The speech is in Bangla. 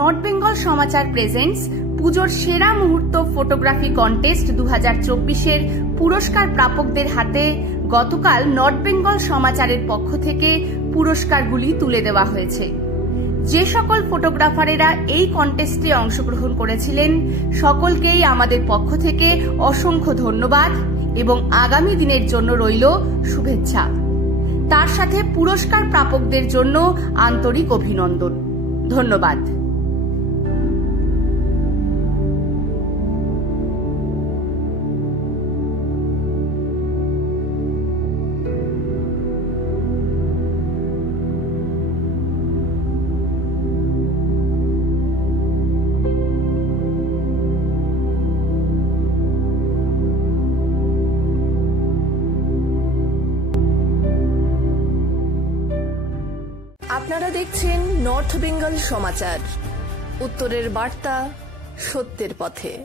নর্থ বেঙ্গল সমাচার প্রেজেন্টস পুজোর সেরা মুহূর্ত ফটোগ্রাফি কন্টেস্ট 2024-এর পুরস্কার প্রাপকদের হাতে গতকাল নর্থ বেঙ্গল সমাচারের পক্ষ থেকে পুরস্কারগুলি তুলে দেওয়া হয়েছে। যে সকল ফটোগ্রাফারেরা এই কন্টেস্টে অংশগ্রহণ করেছিলেন সকলকেই আমাদের পক্ষ থেকে অসংখ্য ধন্যবাদ এবং আগামী দিনের জন্য রইল শুভেচ্ছা। তার সাথে পুরস্কার প্রাপকদের জন্য আন্তরিক অভিনন্দন। ধন্যবাদ। আপনারা দেখছেন নর্থ বেঙ্গল সমাচার, উত্তরের বার্তা সত্যের পথে।